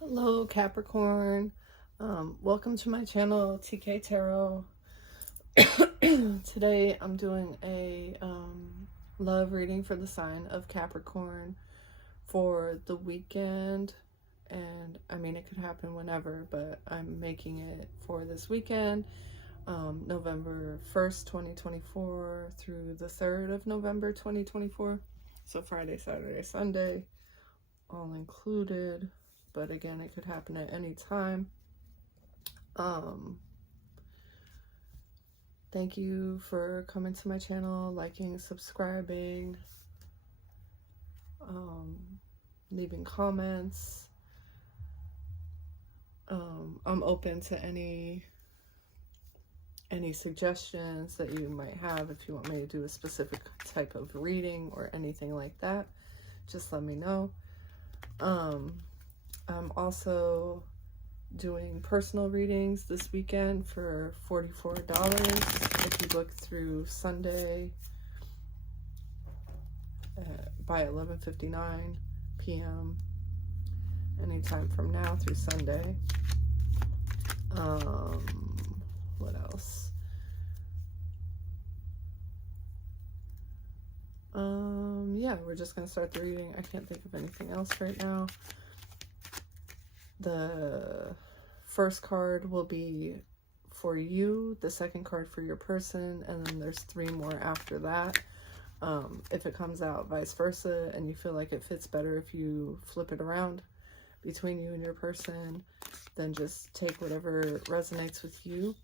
Hello Capricorn, welcome to my channel TK Tarot. Today I'm doing a love reading for the sign of Capricorn for the weekend, and I mean it could happen whenever, but I'm making it for this weekend, November 1st 2024 through the 3rd of November 2024, so Friday, Saturday, Sunday all included. But again, it could happen at any time. Thank you for coming to my channel, liking, subscribing, leaving comments. I'm open to any suggestions that you might have. If you want me to do a specific type of reading or anything like that, just let me know. I'm also doing personal readings this weekend for $44 if you book through Sunday by 11:59 p.m. anytime from now through Sunday. What else? Yeah, we're just gonna start the reading. I can't think of anything else right now. The first card will be for you, the second card for your person, and then there's 3 more after that. If it comes out vice versa and you feel like it fits better if you flip it around between you and your person, then just take whatever resonates with you.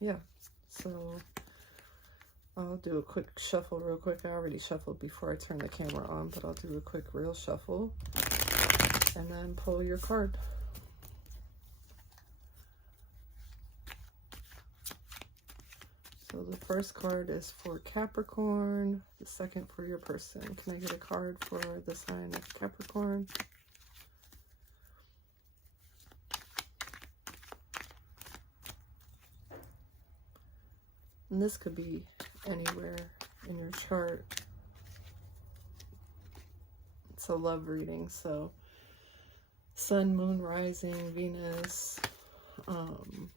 Yeah, so I'll do a quick shuffle real quick. I already shuffled before I turned the camera on, but I'll do a quick real shuffle and then pull your card. So the first card is for Capricorn, the second for your person. Can I get a card for the sign of Capricorn? And this could be anywhere in your chart. It's a love reading, so Sun, Moon, Rising, Venus, and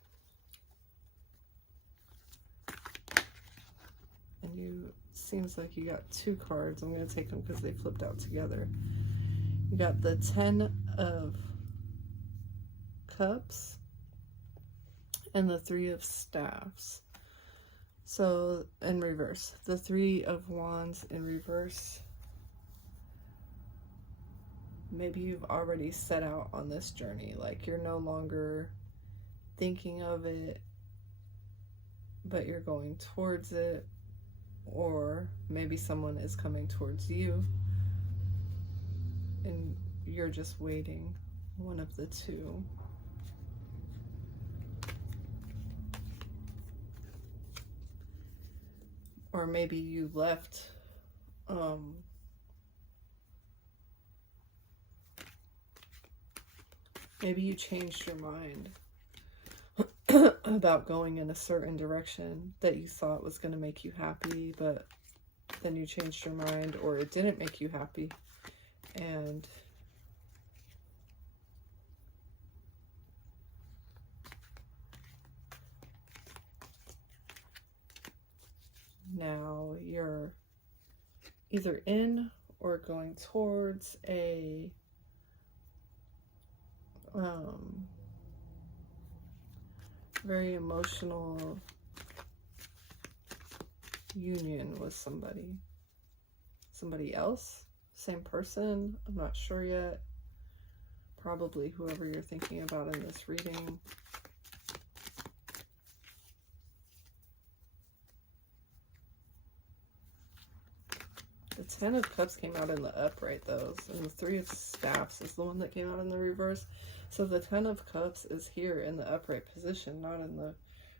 you, seems like you got 2 cards. I'm going to take them because they flipped out together. You got the 10 of Cups and the 3 of Staffs. So, in reverse, the 3 of Wands in reverse. Maybe you've already set out on this journey, like you're no longer thinking of it, but you're going towards it, or maybe someone is coming towards you and you're just waiting, one of the two. Or maybe you left maybe you changed your mind about going in a certain direction that you thought was going to make you happy, but then you changed your mind, or it didn't make you happy, and now you're either in or going towards a very emotional union with somebody else, same person, I'm not sure yet, probably whoever you're thinking about in this reading. The 10 of Cups came out in the upright though, and the 3 of Staffs is the one that came out in the reverse. So the 10 of Cups is here in the upright position, not in the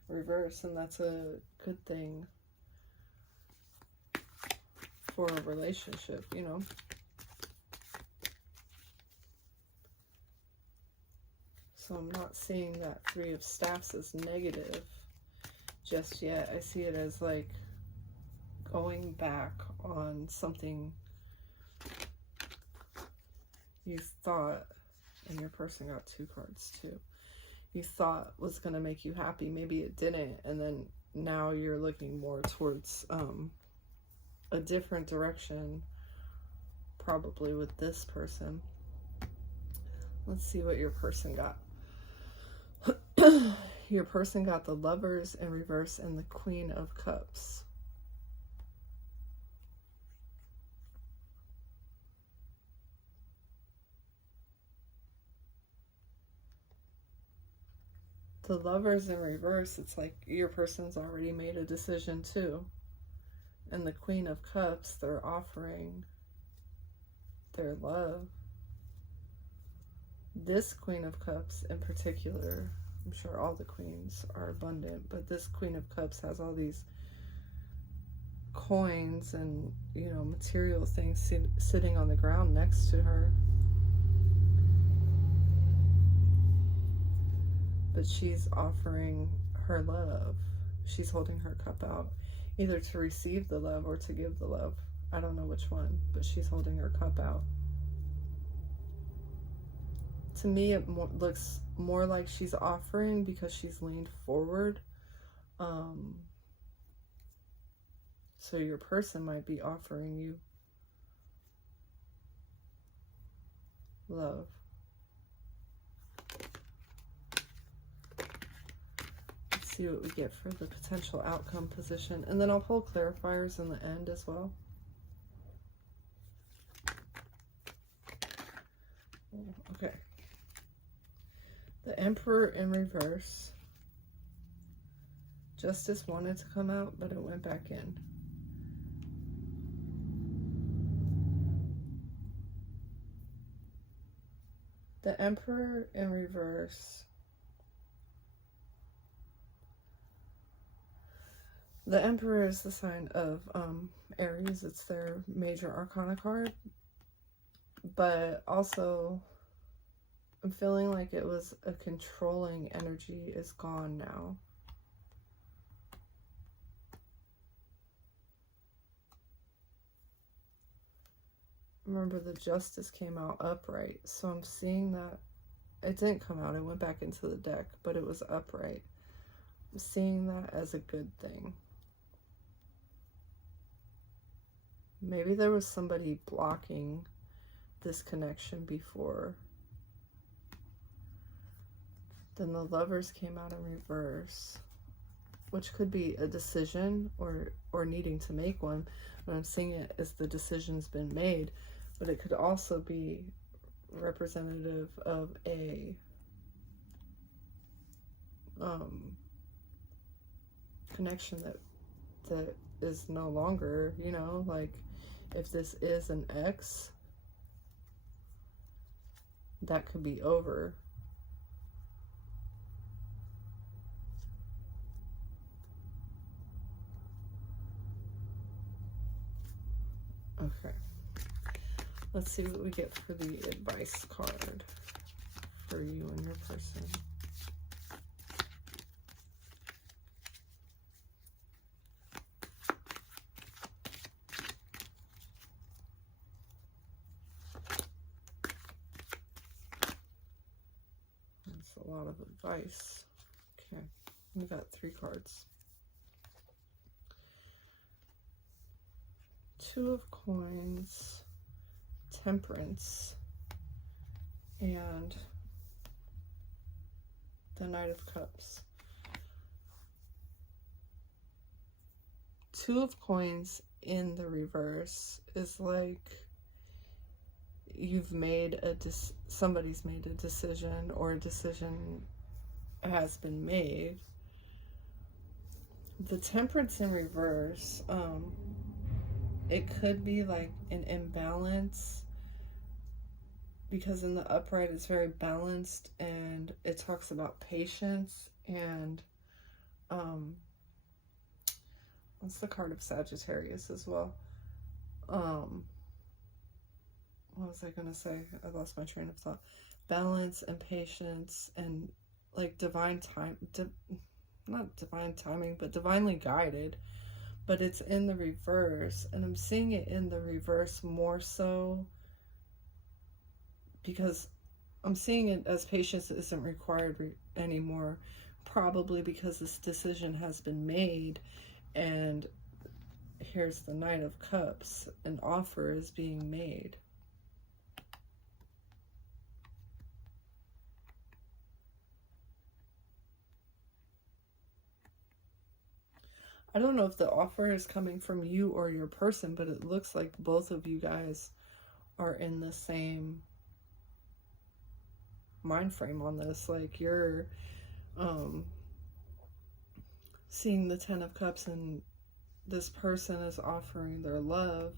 reverse, and that's a good thing for a relationship, you know. So I'm not seeing that 3 of Staffs as negative just yet. I see it as like going back on something you thought, and your person got 2 cards too, you thought was going to make you happy. Maybe it didn't, and then now you're looking more towards a different direction, probably with this person. Let's see what your person got. Your person got the Lovers in reverse and the Queen of Cups. The Lovers in reverse, it's like your person's already made a decision too. And the Queen of Cups, they're offering their love. This Queen of Cups in particular, I'm sure all the queens are abundant, but this Queen of Cups has all these coins and, you know, material things sitting on the ground next to her. But she's offering her love. She's holding her cup out, either to receive the love or to give the love. I don't know which one, but she's holding her cup out. To me, it looks more like she's offering because she's leaned forward. So your person might be offering you love. Let's see what we get for the potential outcome position. And then I'll pull clarifiers in the end as well. Okay. The Emperor in reverse. Justice wanted to come out, but it went back in. The Emperor in reverse. The Emperor is the sign of Aries. It's their major arcana card. But also, I'm feeling like it was a controlling energy is gone now. Remember, the Justice came out upright, so I'm seeing that it didn't come out, it went back into the deck, but it was upright. I'm seeing that as a good thing. Maybe there was somebody blocking this connection before. Then the Lovers came out in reverse, which could be a decision or needing to make one. But I'm seeing it as the decision's been made, but it could also be representative of a connection that is no longer, you know, like if this is an ex, that could be over. Okay, let's see what we get for the advice card for you and your person. That's a lot of advice. Okay, we got 3 cards. 2 of Coins, Temperance, and the Knight of Cups. 2 of Coins in the reverse is like you've made somebody's made a decision, or a decision has been made. The Temperance in reverse, it could be like an imbalance, because in the upright it's very balanced and it talks about patience and what's the card of Sagittarius as well? What was I gonna say? I lost my train of thought. Balance and patience and like divine time, not divine timing, but divinely guided. But it's in the reverse, and I'm seeing it in the reverse more so because I'm seeing it as patience isn't required anymore, probably because this decision has been made. And here's the Knight of Cups. An offer is being made. I don't know if the offer is coming from you or your person, but it looks like both of you guys are in the same mind frame on this. Like, you're seeing the Ten of Cups, and this person is offering their love.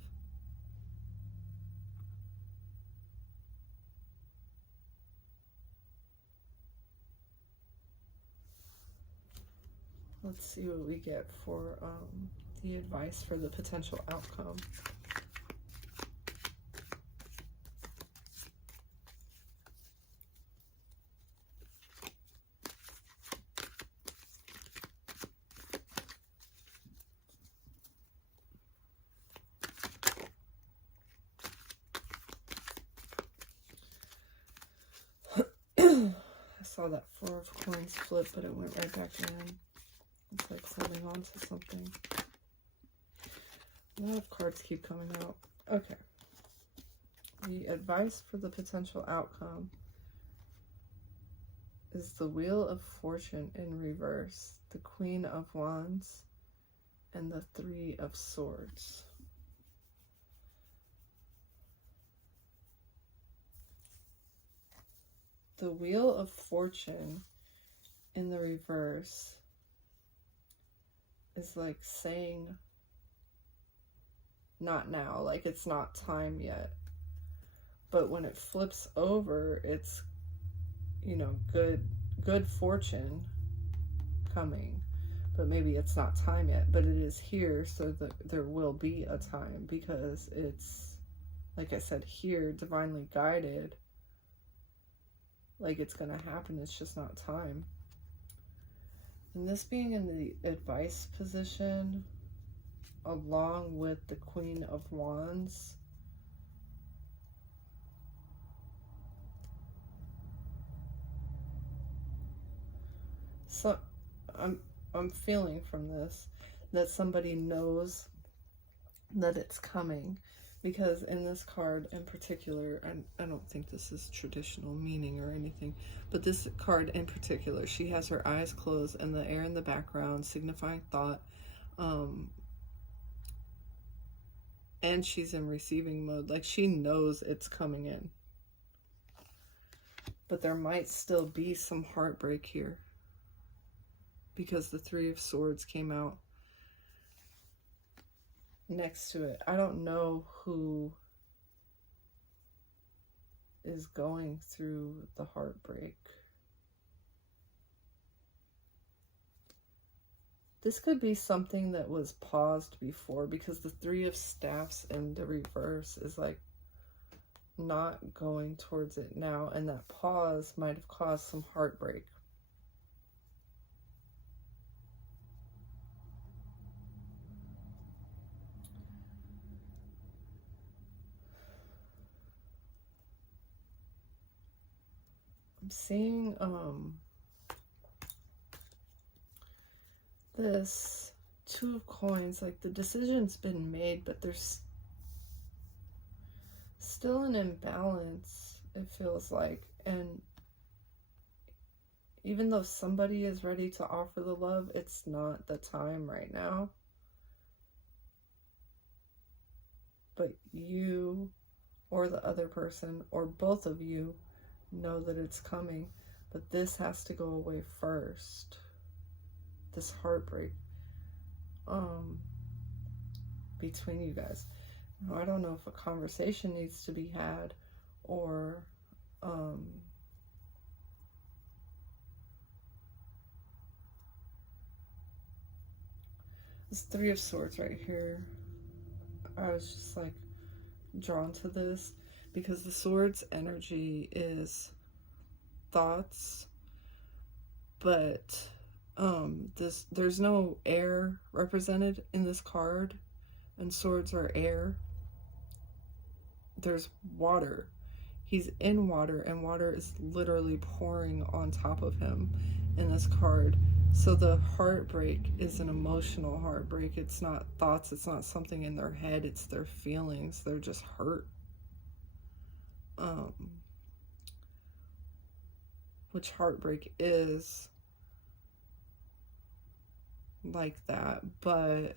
Let's see what we get for the advice for the potential outcome. I saw that Four of Coins flip, but it went right back in. It's like holding on to something. A lot of cards keep coming out. Okay. The advice for the potential outcome is the Wheel of Fortune in reverse, the Queen of Wands, and the Three of Swords. The Wheel of Fortune in the reverse is like saying not now, like it's not time yet. But when it flips over, it's, you know, good fortune coming. But maybe it's not time yet, but it is here, so that there will be a time, because it's, like I said, here, divinely guided. Like, it's gonna happen, it's just not time. And this being in the advice position, along with the Queen of Wands, so I'm feeling from this that somebody knows that it's coming, because in this card in particular, I don't think this is traditional meaning or anything, but this card in particular, she has her eyes closed and the air in the background signifying thought, and she's in receiving mode. Like, she knows it's coming in, but there might still be some heartbreak here, because the Three of Swords came out next to it. I don't know who is going through the heartbreak. This could be something that was paused before, because the Three of Staffs in the reverse is like not going towards it now, and that pause might have caused some heartbreak. I'm seeing this Two of Coins, like the decision's been made, but there's still an imbalance, it feels like. And even though somebody is ready to offer the love, it's not the time right now. But you or the other person, or both of you, know that it's coming, but this has to go away first. This heartbreak between you guys. Now, I don't know if a conversation needs to be had, or this Three of Swords right here, I was just like drawn to this because the Swords energy is thoughts, but there's no air represented in this card, and swords are air. There's water he's in water, and water is literally pouring on top of him in this card. So the heartbreak is an emotional heartbreak. It's not thoughts, it's not something in their head, it's their feelings. They're just hurt. Which heartbreak is like that, but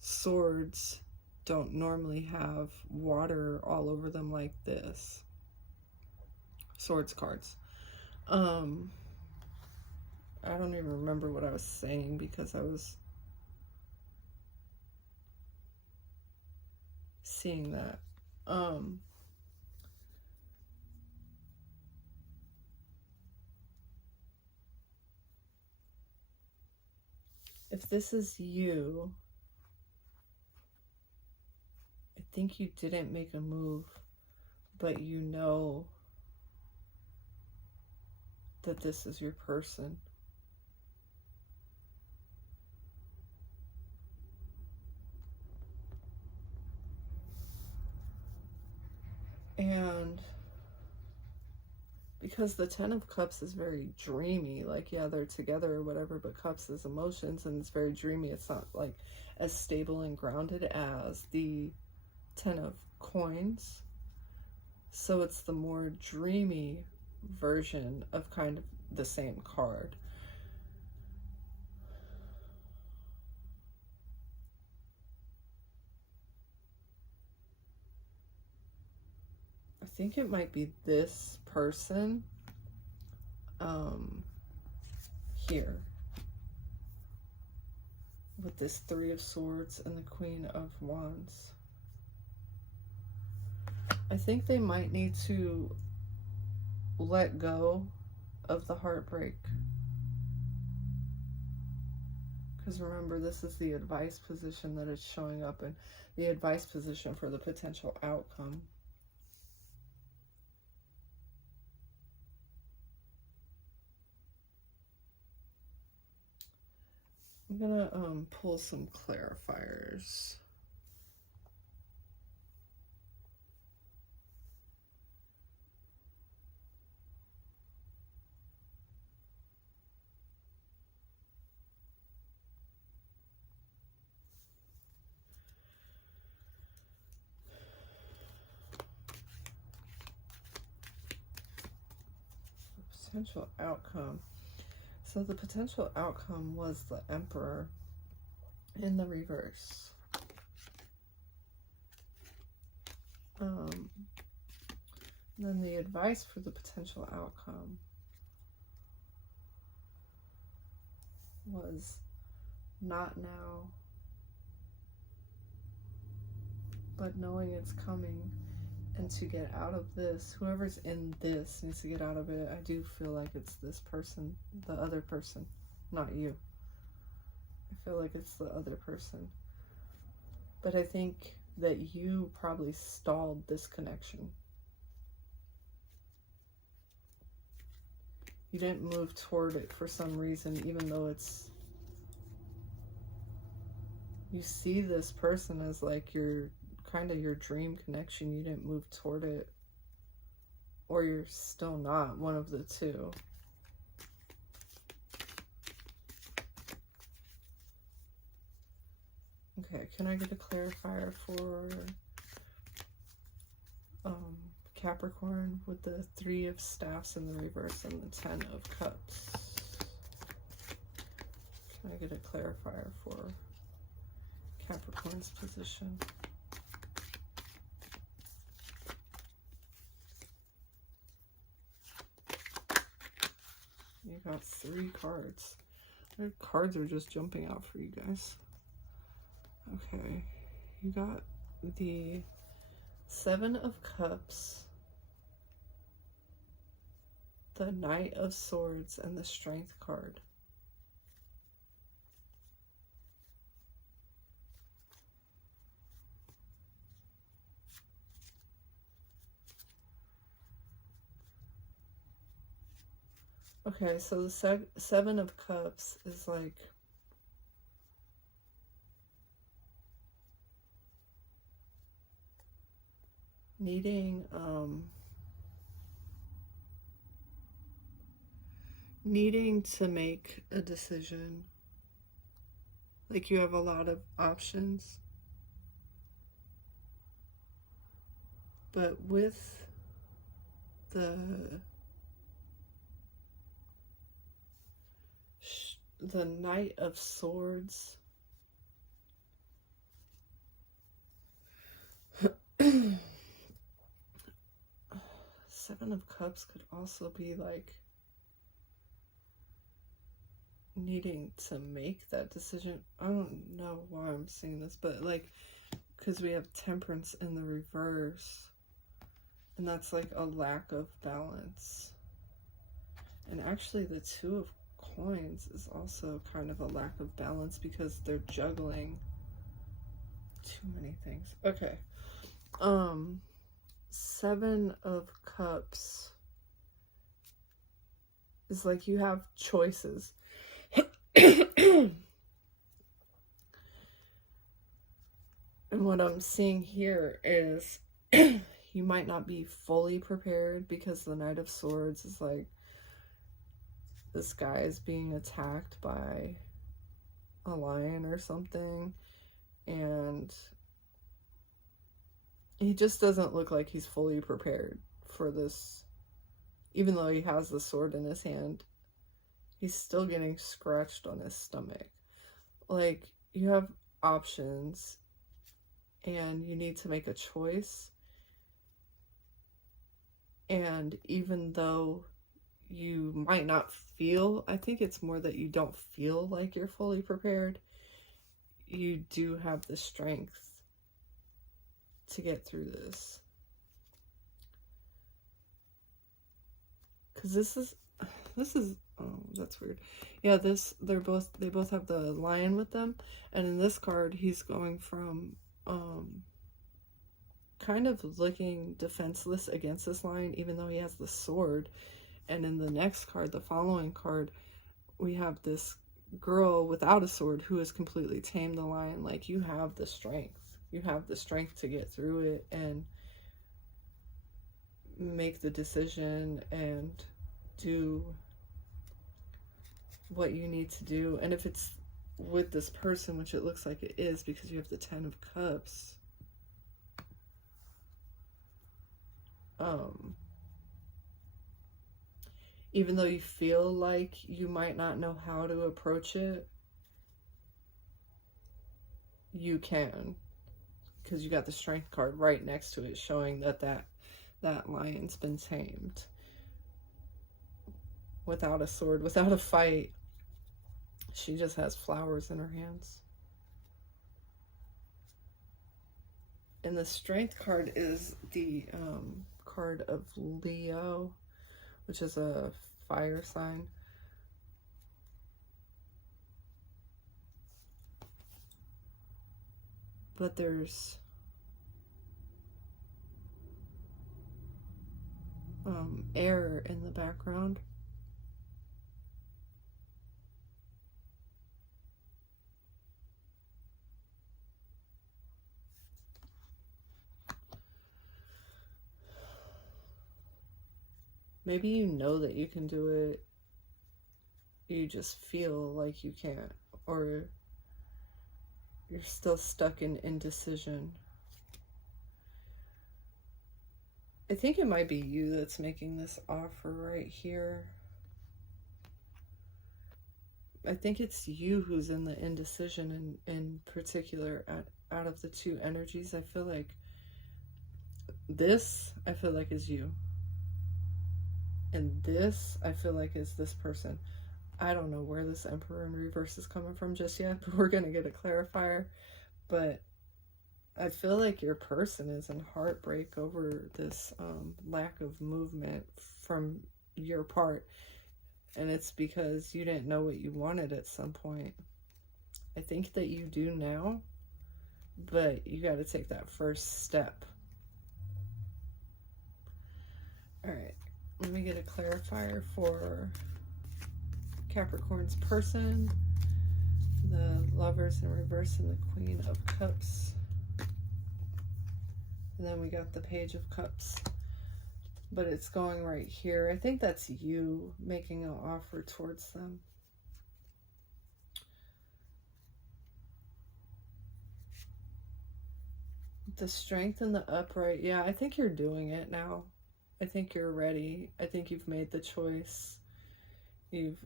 swords don't normally have water all over them like this. Swords cards. I don't even remember what I was saying because I was seeing that. If this is you, I think you didn't make a move, but you know that this is your person. And because the Ten of Cups is very dreamy, like, yeah, they're together or whatever, but Cups is emotions and it's very dreamy. It's not like as stable and grounded as the Ten of Coins. So it's the more dreamy version of kind of the same card. I think it might be this person here with this Three of Swords and the Queen of Wands. I think they might need to let go of the heartbreak. Because remember, this is the advice position that it's showing up in, the advice position for the potential outcome. I'm gonna pull some clarifiers. Potential outcome. So the potential outcome was the Emperor in the reverse. Then the advice for the potential outcome was not now, but knowing it's coming. And to get out of this, whoever's in this needs to get out of it. I do feel like it's this person, the other person, not you. I feel like it's the other person. But I think that you probably stalled this connection. You didn't move toward it for some reason, even though it's... You see this person as like your... kind of your dream connection. You didn't move toward it, or you're still not, one of the two. Okay, can I get a clarifier for Capricorn with the Three of Staffs in the reverse and the Ten of Cups? Can I get a clarifier for Capricorn's position? You got 3 cards. Their cards are just jumping out for you guys. Okay, you got the Seven of Cups, the Knight of Swords, and the Strength card. Okay, so the Seven of Cups is like needing needing to make a decision. Like you have a lot of options. But with the Knight of Swords, Seven of Cups could also be like needing to make that decision. I don't know why I'm seeing this, but like, because we have Temperance in the reverse, and that's like a lack of balance. And actually the Two of Coins is also kind of a lack of balance because they're juggling too many things. Okay. Seven of Cups is like you have choices. And what I'm seeing here is you might not be fully prepared because the Knight of Swords is like this guy is being attacked by a lion or something, and he just doesn't look like he's fully prepared for this. Even though he has the sword in his hand, he's still getting scratched on his stomach. Like, you have options and you need to make a choice. And even though you might not feel, I think it's more that you don't feel like you're fully prepared, you do have the strength to get through this. Because this is, oh, that's weird. Yeah, they both have the lion with them. And in this card, he's going from, kind of looking defenseless against this lion, even though he has the sword. And in the next card, the following card, we have this girl without a sword who has completely tamed the lion. Like, you have the strength. You have the strength to get through it and make the decision and do what you need to do. And if it's with this person, which it looks like it is because you have the Ten of Cups, even though you feel like you might not know how to approach it, you can, because you got the Strength card right next to it showing that lion's been tamed without a sword, without a fight. She just has flowers in her hands. And the Strength card is the card of Leo, which is a fire sign. But there's air in the background. Maybe you know that you can do it, you just feel like you can't, or you're still stuck in indecision. I think it might be you that's making this offer right here. I think it's you who's in the indecision in particular out of the two energies. I feel like this, is you. And this, I feel like, is this person. I don't know where this Emperor in reverse is coming from just yet, but we're going to get a clarifier. But I feel like your person is in heartbreak over this lack of movement from your part. And it's because you didn't know what you wanted at some point. I think that you do now, but you got to take that first step. All right. Let me get a clarifier for Capricorn's person, the Lovers in reverse, and the Queen of Cups. And then we got the Page of Cups. but it's going right here. I think that's you making an offer towards them. The Strength and the Upright. Yeah, I think you're doing it now. I think you're ready. I think you've made the choice. You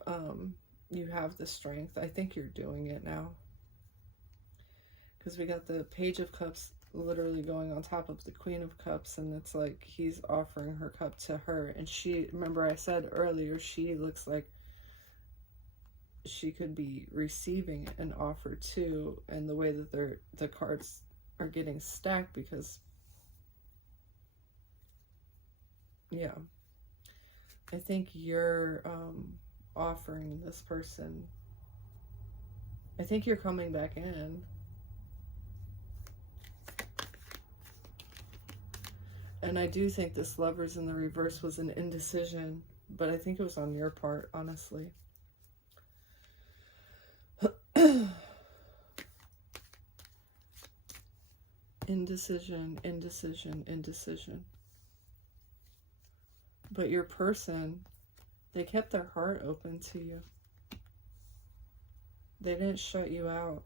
have the strength. I think you're doing it now. Because we got the Page of Cups literally going on top of the Queen of Cups, and it's like he's offering her cup to her. And she, remember I said earlier, she looks like she could be receiving an offer too, and the way that the cards are getting stacked, because yeah, I think you're offering this person, I think you're coming back in. And I do think this Lovers in the reverse was an indecision, but I think it was on your part, honestly. Indecision, indecision, indecision. But your person, they kept their heart open to you. They didn't shut you out.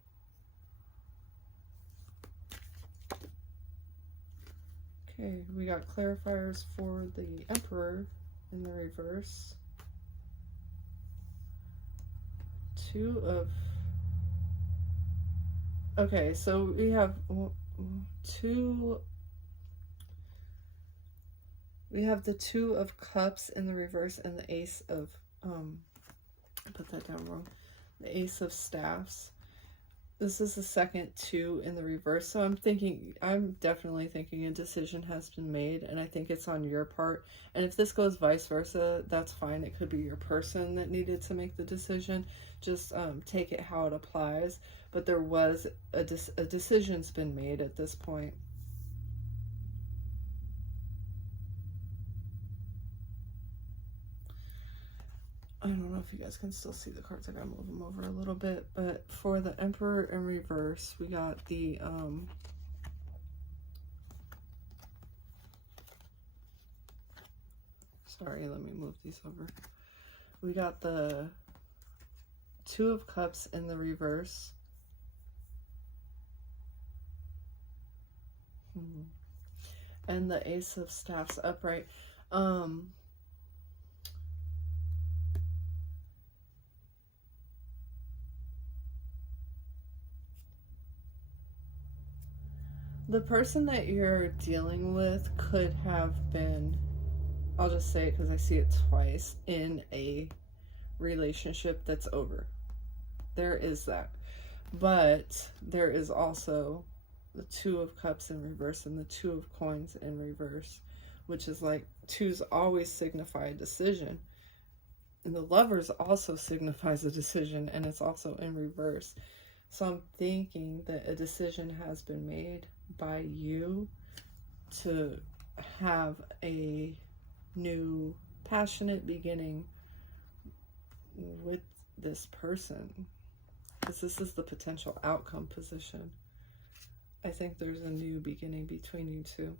Okay, we got clarifiers for the Emperor in the reverse. Two of... Okay, so we have two... We have the Two of Cups in the reverse and the Ace of... I put that down wrong. The Ace of Staffs. This is the second two in the reverse, so I'm definitely thinking a decision has been made, and I think it's on your part. And if this goes vice versa, that's fine. It could be your person that needed to make the decision. Just take it how it applies. But there was a decision's been made at this point. I don't know if you guys can still see the cards. I gotta move them over a little bit. But for the Emperor in reverse, we got the sorry, let me move these over. We got the Two of Cups in the reverse. And the Ace of Staffs upright. The person that you're dealing with could have been, I'll just say it because I see it twice, in a relationship that's over. There is that. But there is also the Two of Cups in reverse and the Two of Coins in reverse, which is like, twos always signify a decision. And the Lovers also signifies a decision, and it's also in reverse. So I'm thinking that a decision has been made by you to have a new passionate beginning with this person, because this is the potential outcome position. I think there's a new beginning between you two.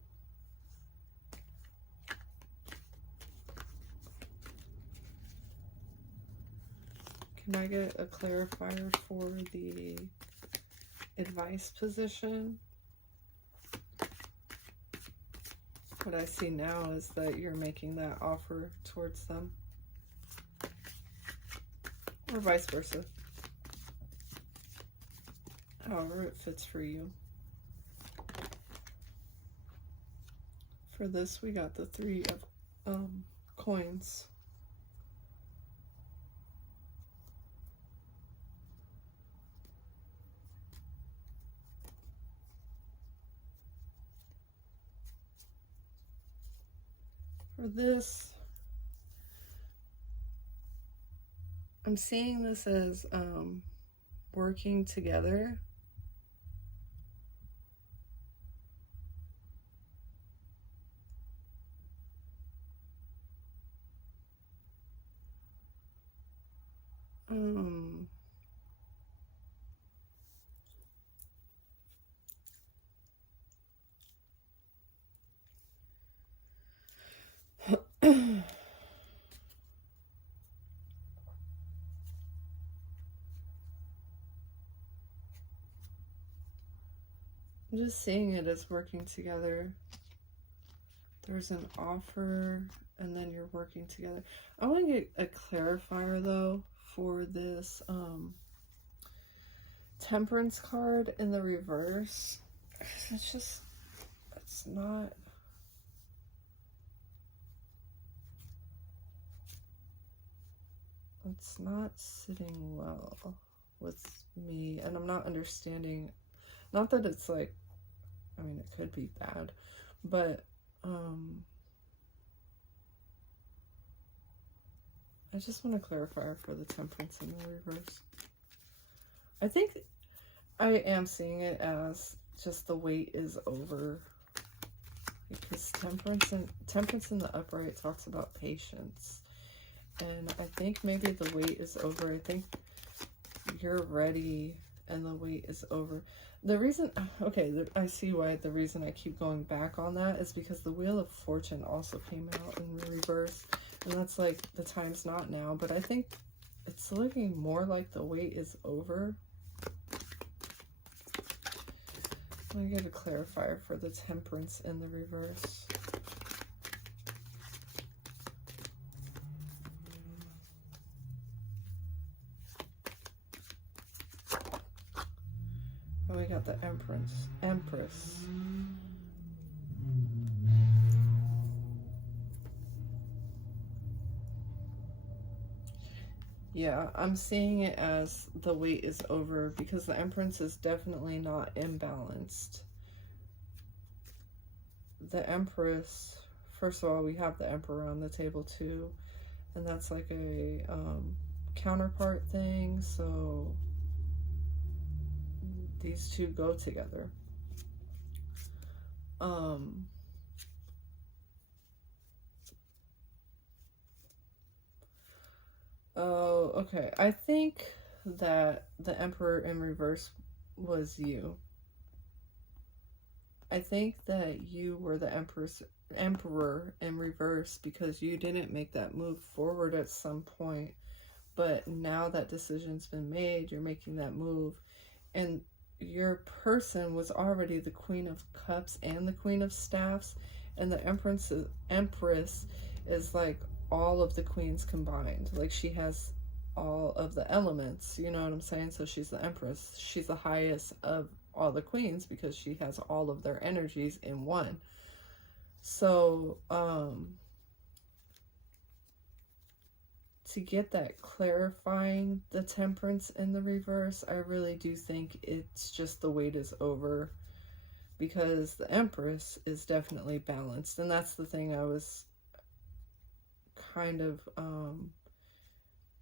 Can I get a clarifier for the advice position? What I see now is that you're making that offer towards them. Or vice versa. However it fits for you. For this, we got the Three of Coins. For this, I'm seeing this as working together. I'm just seeing it as working together. There's an offer, and then you're working together. I want to get a clarifier, though, for this Temperance card in the reverse. It's just, it's not... It's not sitting well with me, and I'm not understanding. Not that it's like, I mean, it could be bad, but I just want to clarify for the Temperance in the reverse. I think I am seeing it as just the wait is over, because Temperance in the upright talks about patience. And I think maybe the wait is over. I think you're ready and the wait is over. The reason, okay, I see why the reason I keep going back on that is because the Wheel of Fortune also came out in reverse. And that's like the time's not now. But I think it's looking more like the wait is over. Let me get a clarifier for the Temperance in the reverse. We got the Empress. Yeah, I'm seeing it as the wait is over because the Empress is definitely not imbalanced. The Empress, first of all, we have the Emperor on the table too, and that's like a counterpart thing, so these two go together. Oh, okay. I think that the Emperor in reverse was you. I think that you were the Emperor in reverse because you didn't make that move forward at some point. But now that decision's been made, you're making that move. And your person was already the Queen of Cups and the Queen of Staffs. And the Empress is like all of the queens combined. Like she has all of the elements, you know what I'm saying? So she's the Empress. She's the highest of all the queens because she has all of their energies in one. So to get that clarifying the Temperance in the reverse, I really do think it's just the wait is over because the Empress is definitely balanced. And that's the thing I was kind of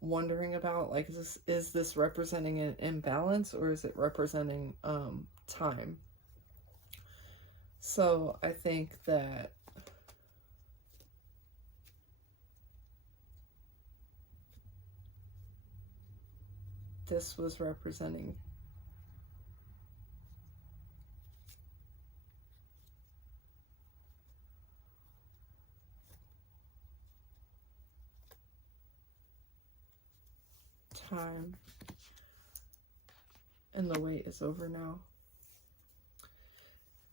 wondering about, like, is this representing an imbalance or is it representing time? So I think that this was representing time, and the wait is over now.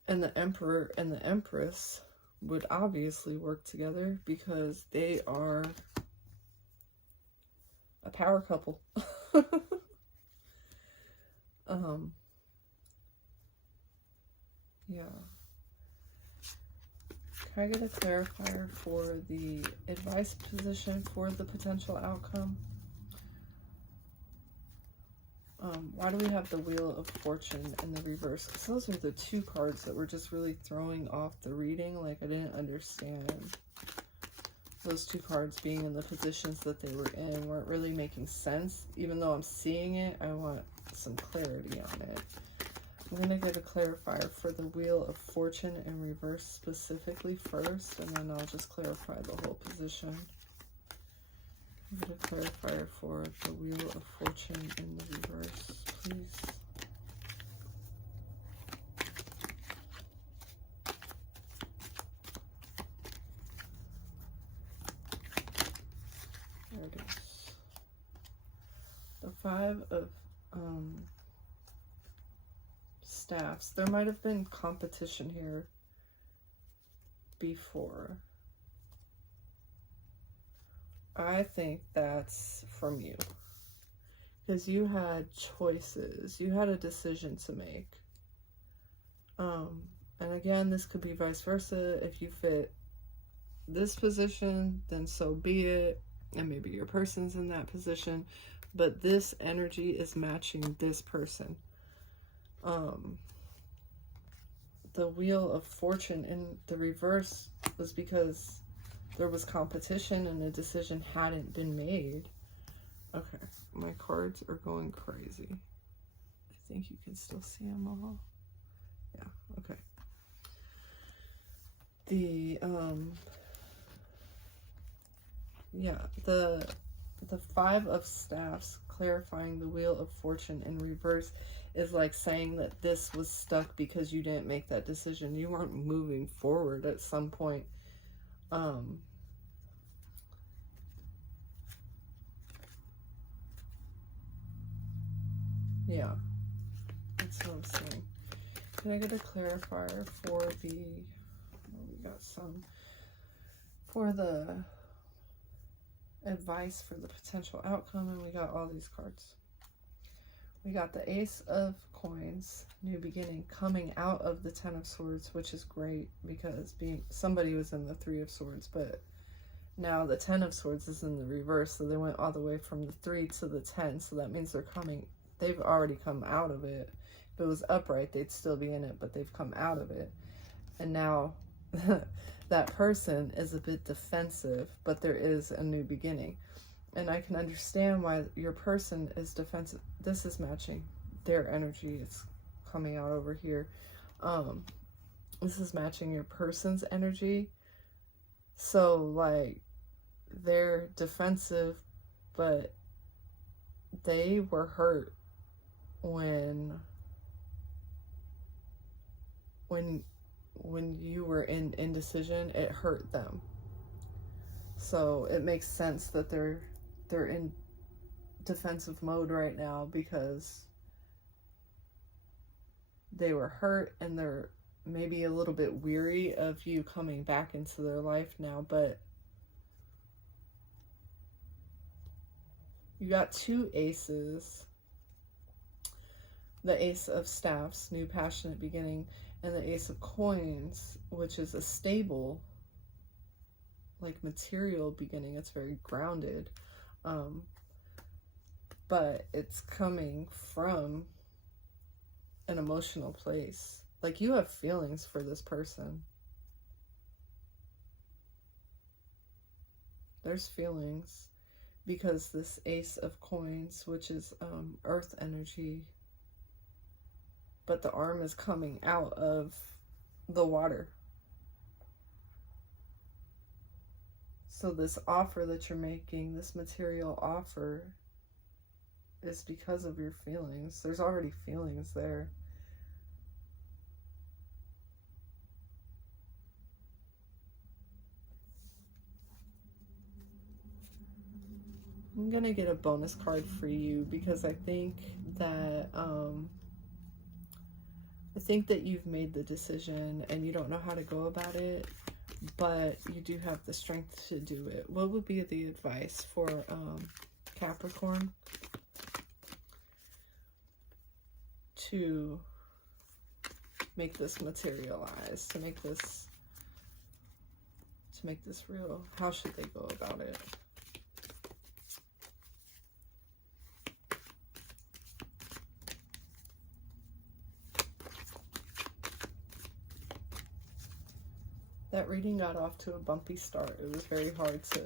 And the Emperor and the Empress would obviously work together because they are a power couple. Yeah. Can I get a clarifier for the advice position for the potential outcome? Why do we have the Wheel of Fortune in the reverse? Because those are the two cards that were just really throwing off the reading. Like, I didn't understand those two cards being in the positions that they were in weren't really making sense. Even though I'm seeing it, I want some clarity on it. I'm going to get a clarifier for the Wheel of Fortune in reverse specifically first, and then I'll just clarify the whole position. Get a clarifier for the Wheel of Fortune in the reverse, please. There it is. The Five of Staffs. There might have been competition here before. I think that's from you. Because you had choices. You had a decision to make. And again, this could be vice versa. If you fit this position, then so be it. And maybe your person's in that position. But this energy is matching this person. The Wheel of Fortune in the reverse was because there was competition and a decision hadn't been made. Okay, my cards are going crazy. I think you can still see them all. Yeah, okay. The Five of Staffs, clarifying the Wheel of Fortune in reverse, is like saying that this was stuck because you didn't make that decision. You weren't moving forward at some point. Yeah, that's what I'm saying. Can I get a clarifier for the, oh, we got some, for the advice for the potential outcome, and we got all these cards. We got the Ace of Coins, new beginning, coming out of the Ten of Swords, which is great because somebody was in the Three of Swords, but now the Ten of Swords is in the reverse, so they went all the way from the 3 to the 10, so that means they've already come out of it. If it was upright, they'd still be in it, but they've come out of it. And now that person is a bit defensive, but there is a new beginning. And I can understand why your person is defensive. This is matching their energy. It's coming out over here. This is matching your person's energy. So, like, they're defensive, but they were hurt when you were in indecision. It hurt them. So it makes sense that they're in defensive mode right now because they were hurt and they're maybe a little bit weary of you coming back into their life now. But you got two aces. The Ace of Staffs, new passionate beginning, and the Ace of Coins, which is a stable, like, material beginning. It's very grounded. But it's coming from an emotional place. Like, you have feelings for this person. There's feelings because this Ace of Coins, which is earth energy, but the arm is coming out of the water. So this offer that you're making, this material offer, is because of your feelings. There's already feelings there. I'm gonna get a bonus card for you because I think that you've made the decision and you don't know how to go about it, but you do have the strength to do it. What would be the advice for Capricorn to make this materialize, to make this real? How should they go about it? That reading got off to a bumpy start. It was very hard to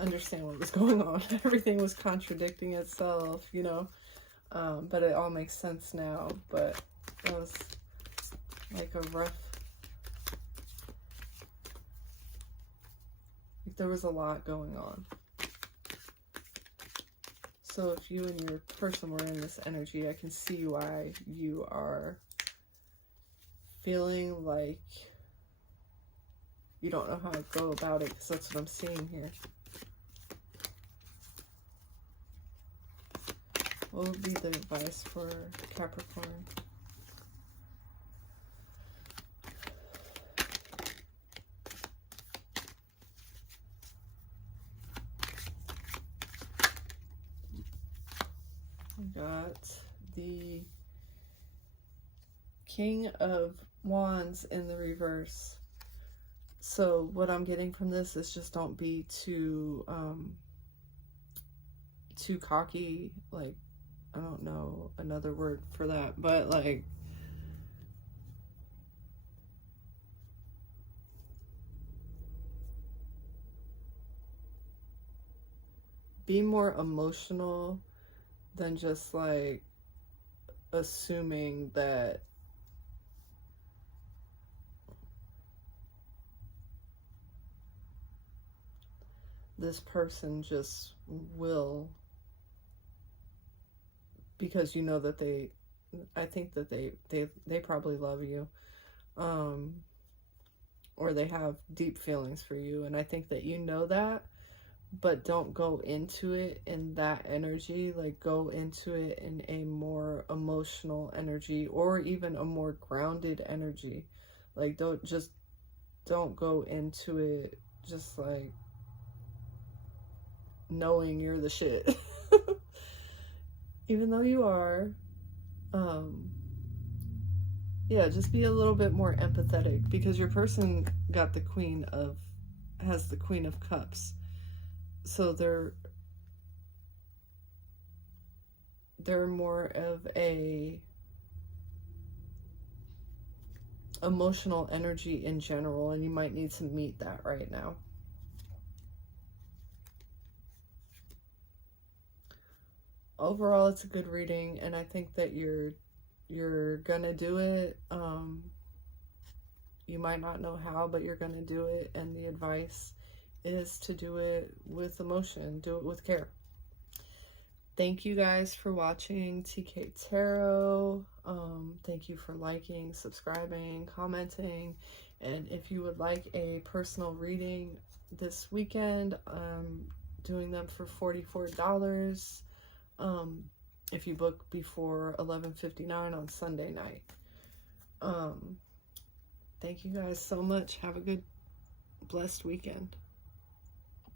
understand what was going on. Everything was contradicting itself, you know, but it all makes sense now. But it was like a rough, like there was a lot going on. So if you and your person were in this energy, I can see why you are feeling like you don't know how to go about it, because that's what I'm seeing here. What would be the advice for Capricorn? I got the King of Wands in the reverse. So what I'm getting from this is just don't be too cocky. Like, I don't know another word for that, but like, be more emotional than just like assuming that this person just will, because you know that I think that they probably love you, or they have deep feelings for you, and I think that you know that, but don't go into it in that energy. Like, go into it in a more emotional energy, or even a more grounded energy. Like, don't go into it just like knowing you're the shit. Even though you are. Yeah, just be a little bit more empathetic, because your person got has the Queen of Cups. So they're more of a emotional energy in general, and you might need to meet that right now. Overall, it's a good reading, and I think that you're gonna do it. You might not know how, but you're gonna do it, and the advice is to do it with emotion, do it with care. Thank you guys for watching TK Tarot. Thank you for liking, subscribing, commenting, and if you would like a personal reading this weekend, I'm doing them for $44. If you book before 11:59 on Sunday night. Thank you guys so much. Have a good, blessed weekend.